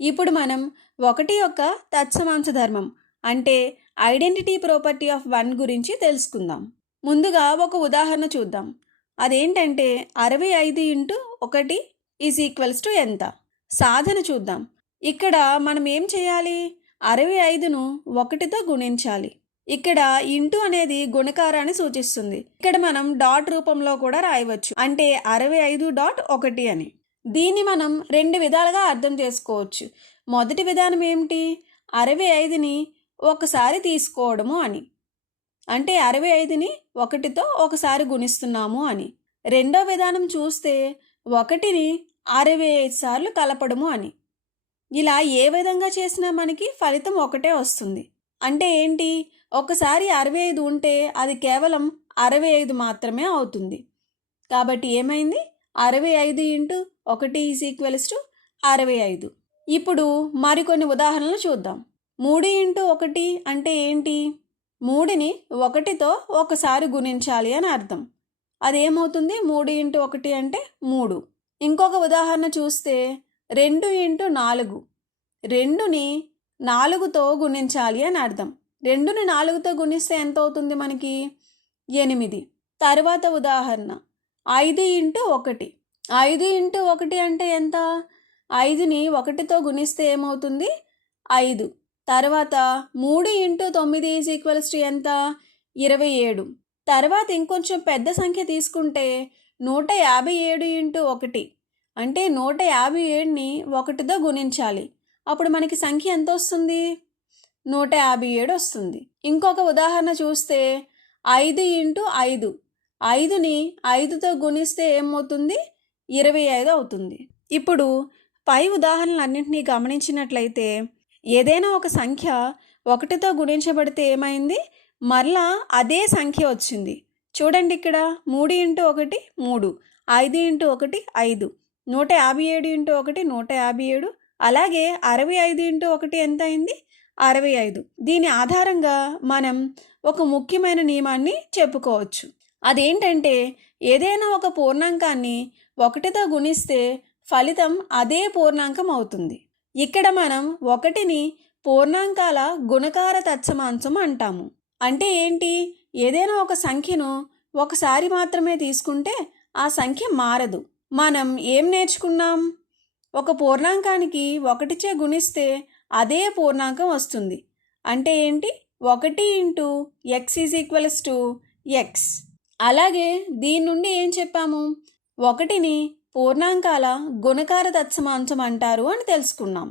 ఇప్పుడు మనం 1 యొక్క తత్సమాంస ధర్మం అంటే ఐడెంటిటీ ప్రాపర్టీ ఆఫ్ 1 గురించి తెలుసుకుందాం. ముందుగా ఒక ఉదాహరణ చూద్దాం. అదేంటంటే 65 ఇంటూ 1 ఈజ్ ఈక్వల్స్ టు ఎంత? సాధన చూద్దాం. ఇక్కడ మనం ఏం చేయాలి? 65ను 1తో గుణించాలి. ఇక్కడ ఇంటూ అనేది గుణకారాన్ని సూచిస్తుంది. ఇక్కడ మనం డాట్ రూపంలో కూడా రాయవచ్చు. అంటే 65.1 అని. దీన్ని మనం 2 విధాలుగా అర్థం చేసుకోవచ్చు. మొదటి విధానం ఏమిటి? 65ని ఒకసారి తీసుకోవడము అని. అంటే 65ని 1తో ఒకసారి గుణిస్తున్నాము అని. రెండో విధానం చూస్తే 1ని 65 సార్లు కలపడము అని. ఇలా ఏ విధంగా చేసినా మనకి ఫలితం ఒకటే వస్తుంది. అంటే ఏంటి? ఒకసారి 65 ఉంటే అది కేవలం 65 మాత్రమే అవుతుంది. కాబట్టి ఏమైంది? 65 ఇంటూ 1 ఈజ్ ఈక్వల్స్ టు 65. ఇప్పుడు మరికొన్ని ఉదాహరణలు చూద్దాం. 3 ఇంటూ 1 అంటే ఏంటి? 3ని 1తో ఒకసారి గుణించాలి అని అర్థం. అదేమవుతుంది? 3 ఇంటూ 1 అంటే 3. ఇంకొక ఉదాహరణ చూస్తే 2 ఇంటూ 4. 2ని 4తో గుణించాలి అని అర్థం. 2ని 4తో గుణిస్తే ఎంత అవుతుంది మనకి? 8. తర్వాత ఉదాహరణ 5 ఇంటూ 1. 5 ఇంటూ 1 అంటే ఎంత? 5ని 1తో గుణిస్తే ఏమవుతుంది? 5. తర్వాత 3 ఇంటూ 9 ఈజ్ ఈక్వల్స్ టు ఎంత? 27. తర్వాత ఇంకొంచెం పెద్ద సంఖ్య తీసుకుంటే 157 ఇంటూ 1 అంటే 157ని 1తో గుణించాలి. అప్పుడు మనకి సంఖ్య ఎంత వస్తుంది? 157 వస్తుంది. ఇంకొక ఉదాహరణ చూస్తే 5 ఇంటూ 5. 5ని 5తో గుణిస్తే ఏమవుతుంది? 25 అవుతుంది. ఇప్పుడు పై ఉదాహరణలన్నింటినీ గమనించినట్లయితే ఏదైనా ఒక సంఖ్య 1తో గుణించబడితే ఏమైంది? మరలా అదే సంఖ్య వచ్చింది. చూడండి ఇక్కడ 3 ఇంటూ 1 3, 5 ఇంటూ 1 5, 157 ఇంటూ 1 157, అలాగే 65 ఇంటూ 1 ఎంత అయింది? 65. దీని ఆధారంగా మనం ఒక ముఖ్యమైన నియమాన్ని చెప్పుకోవచ్చు. అదేంటంటే ఏదైనా ఒక పూర్ణాంకాన్ని 1తో గుణిస్తే ఫలితం అదే పూర్ణాంకం అవుతుంది. ఇక్కడ మనం 1ని పూర్ణాంకాల గుణకార తత్సమాంసం అంటాము. అంటే ఏంటి? ఏదైనా ఒక సంఖ్యను ఒకసారి మాత్రమే తీసుకుంటే ఆ సంఖ్య మారదు. మనం ఏం నేర్చుకున్నాం? ఒక పూర్ణాంకానికి 1చే గుణిస్తే అదే పూర్ణాంకం వస్తుంది. అంటే ఏంటి? 1 into x is equals to x. అలాగే దీని నుండి ఏం చెప్పాము? 1ని పూర్ణాంకాల గుణకార తత్సమాంసం అంటారు అని తెలుసుకున్నాం.